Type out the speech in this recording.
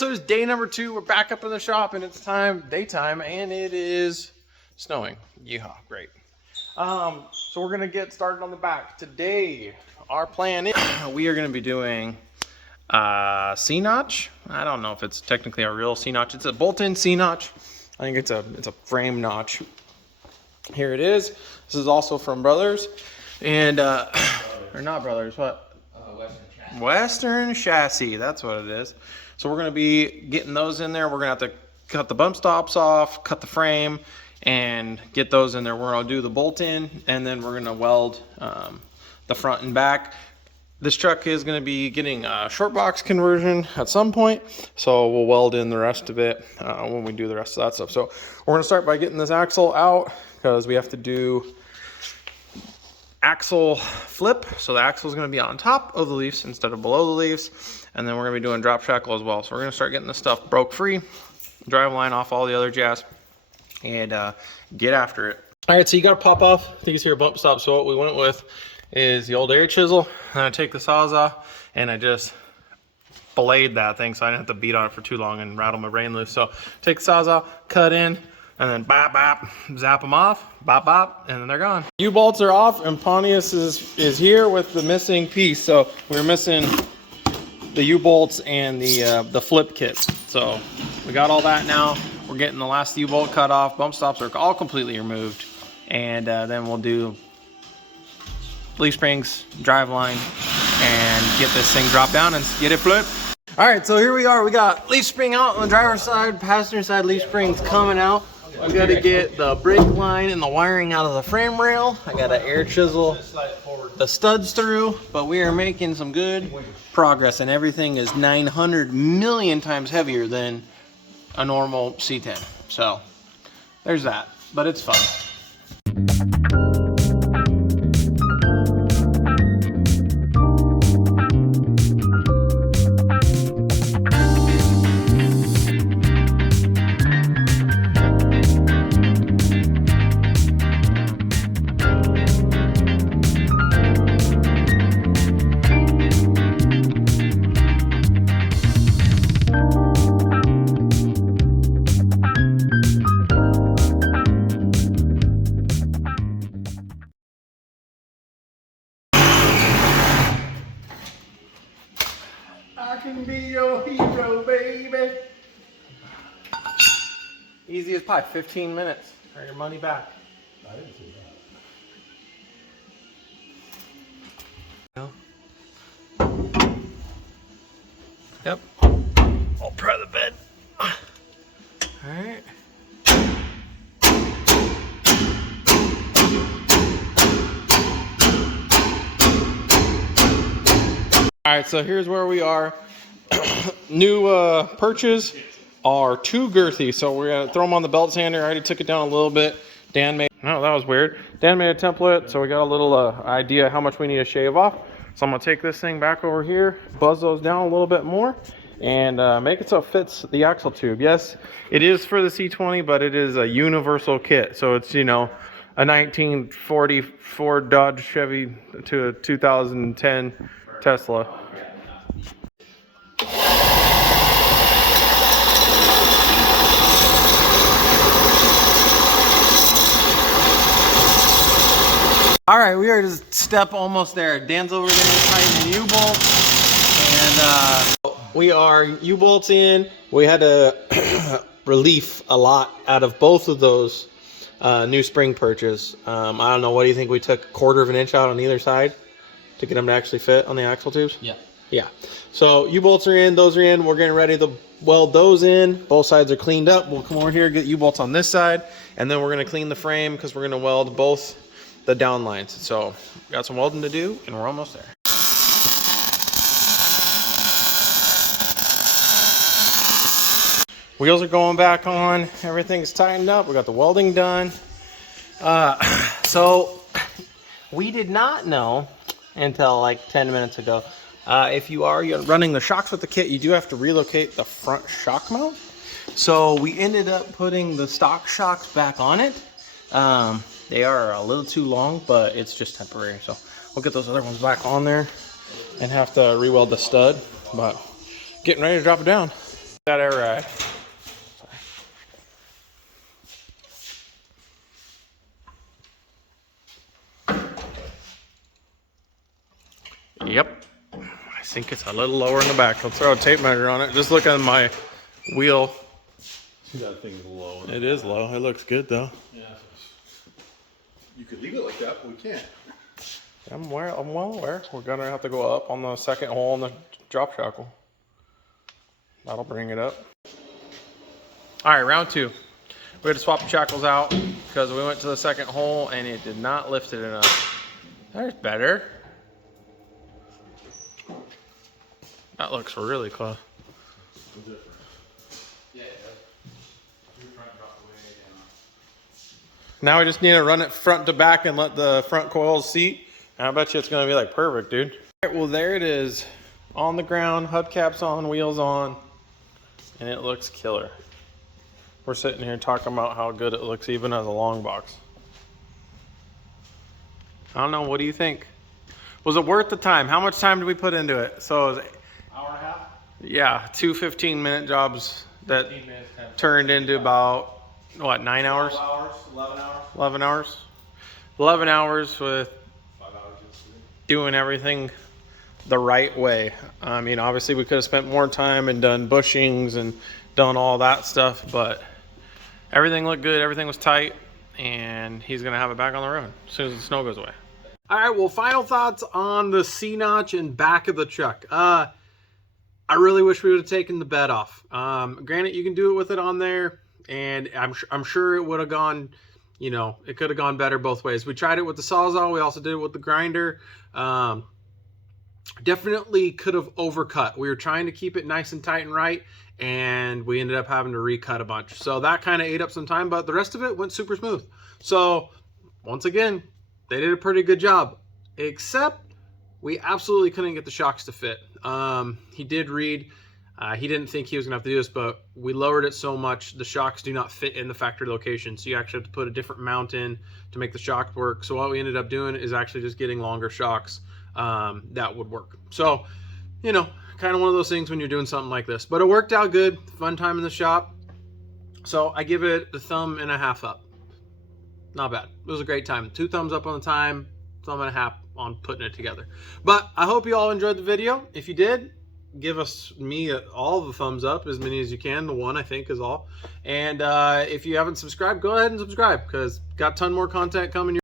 So it's day number 2. We're back up in the shop and it's daytime, and it is snowing. Yeehaw, great. So we're gonna get started on the back. Today, our plan is we are gonna be doing C-notch. I don't know if it's technically a real C-notch. It's a bolt-in C-notch. I think it's a frame notch. Here it is. This is also from Brothers, and or not Brothers, what? Western Chassis, that's what it is. So we're gonna be getting those in there. We're gonna have to cut the bump stops off, cut the frame, and get those in there. We're gonna do the bolt in, and then we're gonna weld the front and back. This truck is gonna be getting a short box conversion at some point, so we'll weld in the rest of it when we do the rest of that stuff. So we're gonna start by getting this axle out, because we have to do axle flip. So the axle is going to be on top of the leaves instead of below the leaves, and then we're going to be doing drop shackle as well. So we're going to start getting this stuff broke free, drive line off, all the other jazz, and get after it. All right, so you got to pop off these here bump stops. So what we went with is the old air chisel, and I take the Sawzall and I just belayed that thing so I didn't have to beat on it for too long and rattle my brain loose. So take the Sawzall, cut in, and then bop bop, zap them off, bop bop, and then they're gone. U-bolts are off, and Pontius is here with the missing piece. So we're missing the U-bolts and the flip kit. So we got all that now. We're getting the last U-bolt cut off. Bump stops are all completely removed, and then we'll do leaf springs, drive line, and get this thing dropped down and get it flipped. All right, so here we are. We got leaf spring out on the driver's side, passenger side leaf springs coming out. We got to get the brake line and the wiring out of the frame rail. I got to air chisel the studs through, but we are making some good progress, and everything is 900 million times heavier than a normal C10. So there's that, but it's fun. I can be your hero, baby. Easy as pie, 15 minutes, or your money back. I didn't see that. No. Yep. I'll pry the bed. All right. All right, so here's where we are. New perches are too girthy, so we're gonna throw them on the belt sander. I already took it down a little bit. Dan made, no, that was weird. Dan made a template, so we got a little idea how much we need to shave off. So I'm gonna take this thing back over here, buzz those down a little bit more, and make it so it fits the axle tube. Yes, it is for the C20, but it is a universal kit. So it's, you know, a 1944 Dodge Chevy to a 2010 Tesla. All right, we are just step almost there. Dan's over there tightening U-bolt, and we are U-bolts in. We had to relief a lot out of both of those new spring perches. I don't know, what do you think? We took 1/4 of an inch out on either side to get them to actually fit on the axle tubes? Yeah. Yeah. So U-bolts are in, those are in. We're getting ready to weld those in. Both sides are cleaned up. We'll come over here, get U-bolts on this side, and then we're gonna clean the frame because we're gonna weld both the down lines. So got some welding to do, and we're almost there. Wheels are going back on. Everything's tightened up. We got the welding done. So we did not know until like 10 minutes ago. If you are running the shocks with the kit, you do have to relocate the front shock mount. So we ended up putting the stock shocks back on it. They are a little too long, but it's just temporary. So we'll get those other ones back on there and have to re-weld the stud, but getting ready to drop it down. Got it right. Yep. I think it's a little lower in the back. Let's throw a tape measure on it. Just look at my wheel. See, that thing's low. It is low. It looks good though. Yeah. You could leave it like that, but we can't. I'm well aware. We're gonna have to go up on the second hole in the drop shackle. That'll bring it up. All right, round 2. We had to swap the shackles out because we went to the second hole and it did not lift it enough. There's better. That looks really close. Now we just need to run it front to back and let the front coils seat. And I bet you it's gonna be like perfect, dude. All right, well there it is. On the ground, hubcaps on, wheels on, and it looks killer. We're sitting here talking about how good it looks even as a long box. I don't know, what do you think? Was it worth the time? How much time did we put into it? So it was hour and a half? Yeah, 2 15-minute jobs that turned into about, what, 9 hours? 12 hours, 11 hours. 11 hours? 11 hours with 5 hours yesterday. doing everything the right way. I mean, obviously we could have spent more time and done bushings and done all that stuff, but everything looked good, everything was tight, and he's gonna have it back on the road as soon as the snow goes away. All right, well, final thoughts on the C-notch and back of the truck. I really wish we would have taken the bed off. Granted, you can do it with it on there, and I'm sure it would have gone, you know, it could have gone better both ways. We tried it with the Sawzall. We also did it with the grinder. Definitely could have overcut. We were trying to keep it nice and tight and right, and we ended up having to recut a bunch. So that kind of ate up some time, but the rest of it went super smooth. So once again, they did a pretty good job, except we absolutely couldn't get the shocks to fit. He did read, he didn't think he was gonna have to do this, but we lowered it so much, the shocks do not fit in the factory location. So you actually have to put a different mount in to make the shock work. So what we ended up doing is actually just getting longer shocks that would work. So, you know, kind of one of those things when you're doing something like this, but it worked out good. Fun time in the shop. So I give it a 1.5 thumbs up. Not bad. It was a great time. 2 thumbs up on the time, 1.5 thumbs on putting it together. But I hope you all enjoyed the video. If you did, give me all the thumbs up, as many as you can. The 1, I think, is all. And if you haven't subscribed, go ahead and subscribe, because got a ton more content coming your